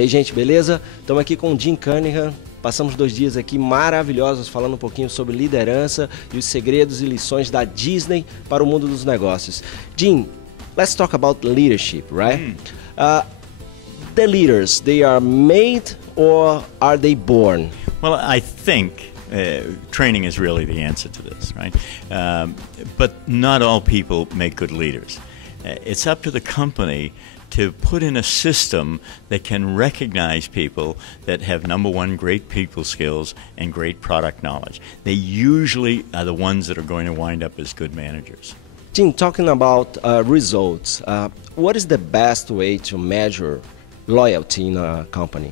E aí, gente, beleza? Estamos aqui com o Jim Cunningham. Passamos 2 dias aqui maravilhosos falando um pouquinho sobre liderança e os segredos e lições da Disney para o mundo dos negócios. Jim, let's talk about leadership, right? The leaders, they are made or are they born? Well, I think training is really the answer to this, right? But not all people make good leaders. It's up to the company to put in a system that can recognize people that have, number one, great people skills and great product knowledge. They usually are the ones that are going to wind up as good managers. Jim, talking about results, what is the best way to measure loyalty in a company?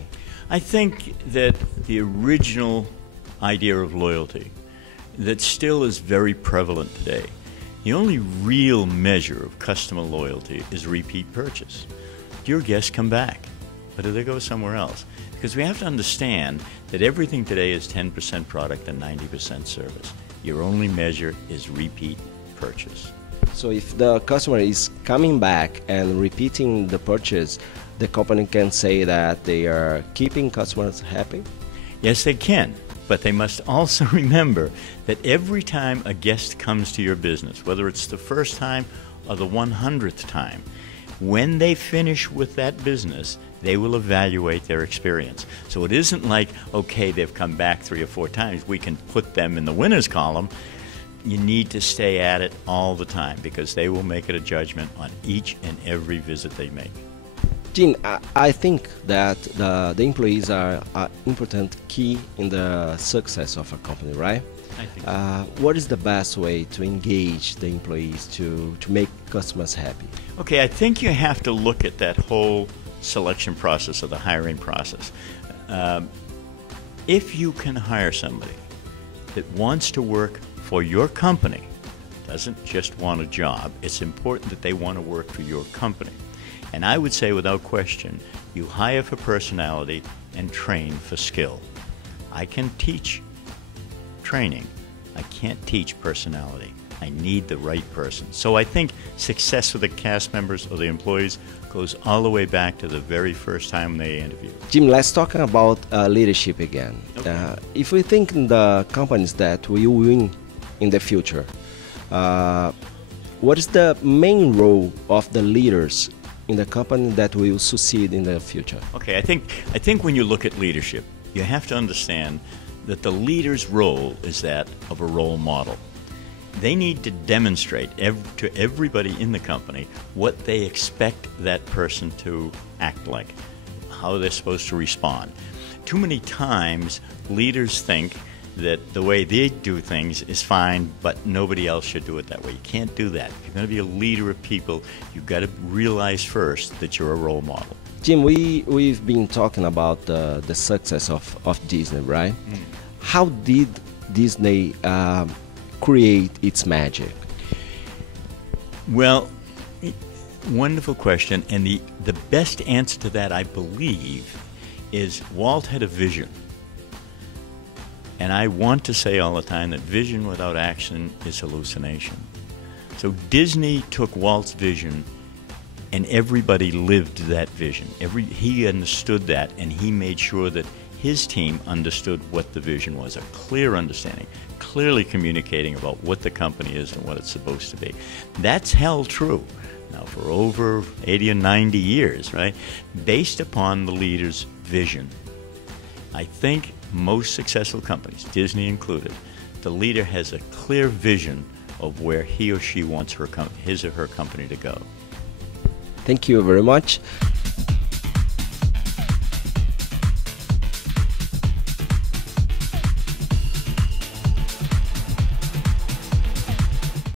I think that the original idea of loyalty that still is very prevalent today. The only real measure of customer loyalty is repeat purchase. Do your guests come back, or do they go somewhere else? Because we have to understand that everything today is 10% product and 90% service. Your only measure is repeat purchase. So if the customer is coming back and repeating the purchase, the company can say that they are keeping customers happy? Yes, they can. But they must also remember that every time a guest comes to your business, whether it's the first time or the 100th time, when they finish with that business, they will evaluate their experience. So it isn't like, okay, they've come back 3 or 4 times, we can put them in the winners column. You need to stay at it all the time because they will make it a judgment on each and every visit they make. Jim, I think that the employees are an important key in the success of a company, right? I think so. What is the best way to engage the employees to make customers happy? Okay, I think you have to look at that whole selection process or the hiring process. If you can hire somebody that wants to work for your company, doesn't just want a job, it's important that they want to work for your company. And I would say without question, you hire for personality and train for skill. I can teach training. I can't teach personality. I need the right person. So I think success with the cast members or the employees goes all the way back to the very first time they interview. Jim, let's talk about leadership again. Okay. If we think in the companies that will win in the future, what is the main role of the leaders in the company that will succeed in the future? Okay, I think when you look at leadership, you have to understand that the leader's role is that of a role model. They need to demonstrate to everybody in the company what they expect that person to act like, how they're supposed to respond. Too many times, leaders think that the way they do things is fine, but nobody else should do it that way. You can't do that. If you're going to be a leader of people, you've got to realize first that you're a role model. Jim, we've been talking about the success of Disney, right? How did Disney create its magic? Well, wonderful question. And the best answer to that, I believe, is Walt had a vision. And I want to say all the time that vision without action is hallucination. So Disney took Walt's vision and everybody lived that vision. He understood that and he made sure that his team understood what the vision was, a clear understanding, clearly communicating about what the company is and what it's supposed to be. That's held true now for over 80 or 90 years, right? Based upon the leader's vision. I think most successful companies, Disney included, the leader has a clear vision of where he or she wants his or her company to go. Thank you very much.